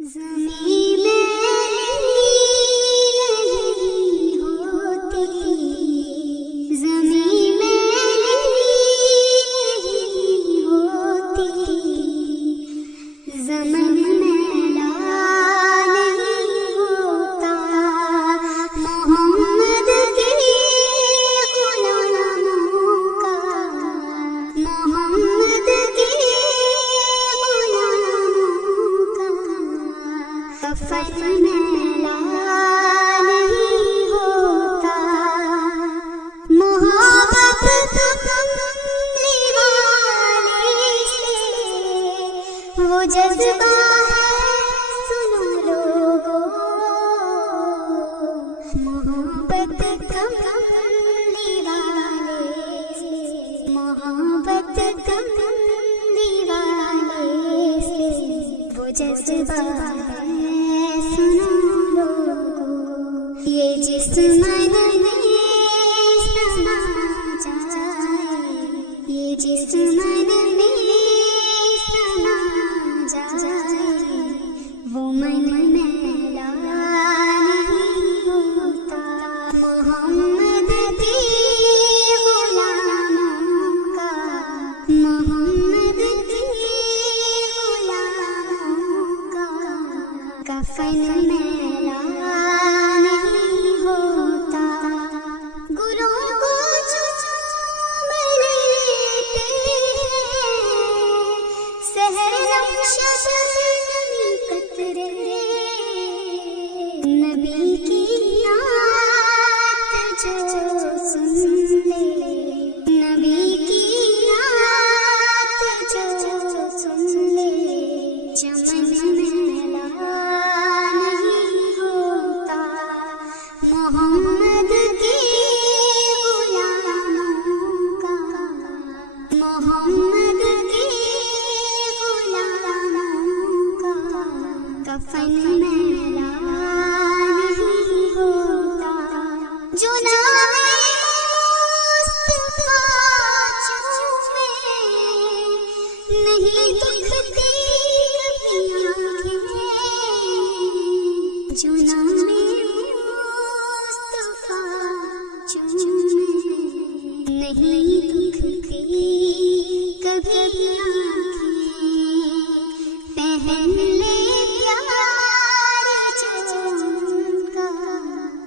زمین نہیں ہوتی، زمین نہیں ہوتی، زمن میلا نہیں ہوتا، محمد کے غلاموں کا، محمد کے غلاموں کا کفن میلا نہیں ہوتا، محبت کملی والے سے وہ جذبہ ہے، سنو لوگو، محبت کملی والے سے، محبت کملی والے سے وہ جذبہ ہے، سنو لوگو، یہ جسم میں سما جائے، یہ جسم میں سما جائے، وہ من میلا نہیں ہوتا، محمد کے غلاموں کا، محمد کے غلاموں کا کفن میلا نہیں ہوتا، گلوں کو چوم لیتے ہیں سحر شبنم قطرے، نبی کی نعت جو سن لے، نبی کی نعت جو سن لے، چمن میلا نہیں ہوتا، محمد کے غلاموں کا، محمد کے غلاموں کا کفن میلا نہیں ہوتا، جو نام مصطفیٰ چومے نہیں دکھتی کبھی آنکھیں، جو نام مصطفیٰ چومے نہیں دکھتی کبھی آنکھیں، پہن لے پیار جو ان کا،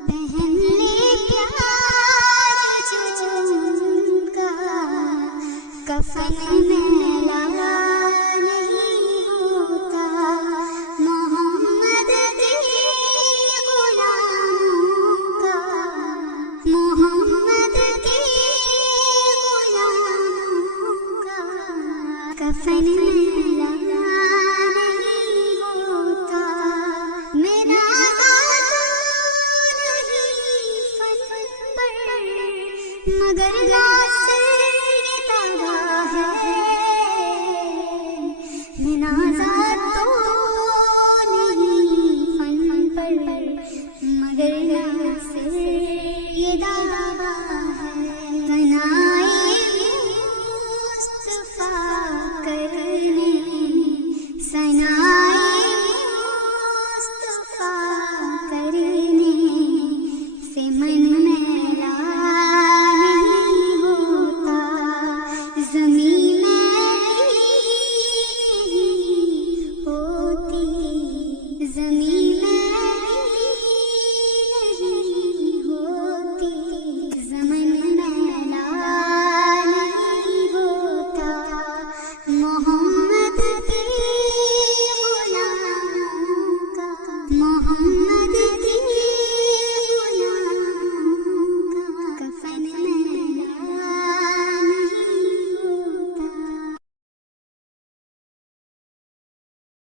پہن لے پیار جو ان کا کفن میلا نہیں ہوتا، محمد کے غلاموں کا، محمد کے غلاموں کا کفن میلا نہیں ہوتا، میرا ذاتو نہیں فن پر مگر ناصر تارا ہے، میرا ذاتو نہیں فن پر مگر ناصر یہ دعویٰ ہے، ثنائے مصطفیٰ کرنے ثنا